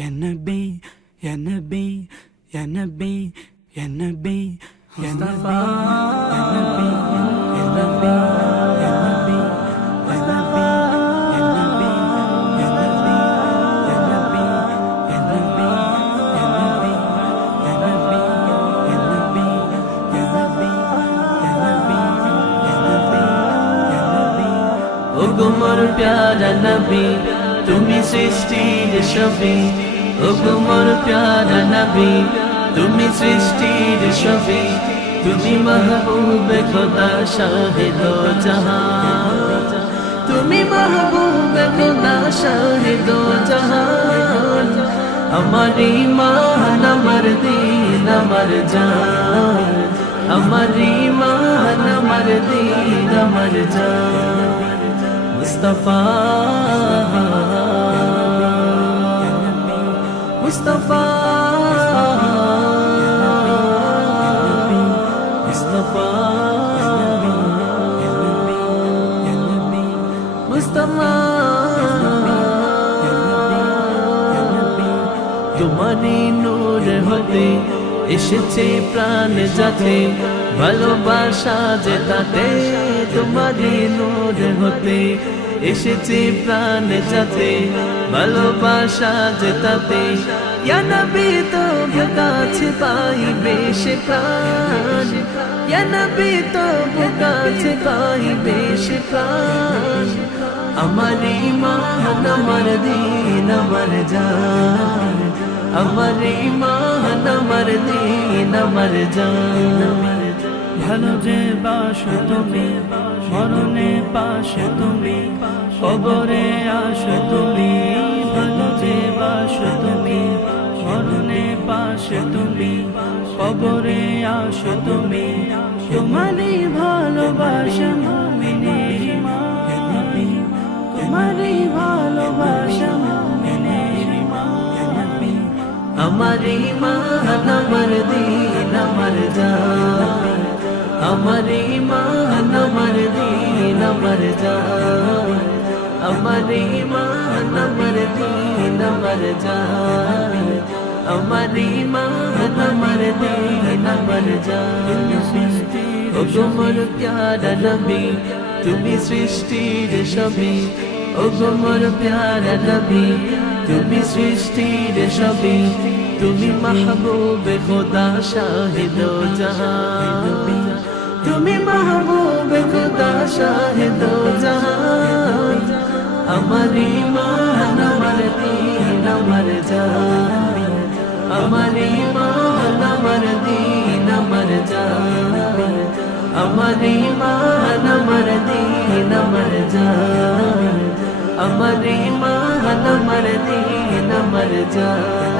Ya Nabi, Ya Nabi, Ya Nabi, Ya Nabi, Ya Nabi, Ya Nabi, Ya Nabi, Ya Nabi, Ya Nabi, Ya Nabi, Ya Nabi, Ya Nabi, Ya Nabi, Ya Nabi, Ya Nabi, Ya Nabi, Ya Nabi, Ya Nabi, Ya Nabi, Ya Nabi. O Gumar pyara Nabi, তুমি সৃষ্টির ছবি, ও তোমার প্যারা নবী, তুমি সৃষ্টির ছবি, তুমি মাহবুবে খোদা শাহে দো জাহান, তুমি মাহবুবে খোদা শাহে দো জাহান, আমার ঈমান আমার দীন আমার জান, আমার ঈমান আমার দীন আমার জান, মুস্তাফা Mustafa, Mustafa, Mustafa, তোমারি নূর হতে এসেছে প্রাণ যাতে, ভালোবাসা জেতাতে, তোমারি নূর হতে এসেছে প্রাণ যাতে, ভালোবাসা জেতাতে, ইয়া নবী তবু কাছে পাইবে সে প্রাণ, ইয়া নবী তবু কাছে পাইবে সে প্রাণ, আমার ঈমান আমার দীন আমার জান, আমার ঈমান আমার দীন আমার জান। ভালো যে বাসো তুমি, মরণে পাশে তুমি, কবরে আসো তুমি, ভালো যে বাসো তুমি, মরণে পাশে তুমি, কবরে আসো তুমি, তোমারই ভালোবাসা মুমিনের ঈমান, তোমারই ভালোবাসা মুমিনের ঈমান, আমার ঈমান আমার দীন আমার জান, আমার ঈমান আমার দীন আমার জান, আমার ঈমান আমার দীন আমার জান, আমার ঈমান আমার দীন আমার জান। ও তোমার প্যারা নবী, তুমি সৃষ্টির ছবি, ও তোমার প্যারা নবী, তুমি সৃষ্টির ছবি, তুমি মাহবুবে খোদা শাহে দো জাহান, তুমি মাহবুবে খোদা শাহে দো জাহান, আমার ঈমান আমার দীন আমার জান, আমার ঈমান আমার দীন আমার জান, আমার ঈমান আমার দীন আমার জান, আমার ঈমান আমার দীন আমার জান।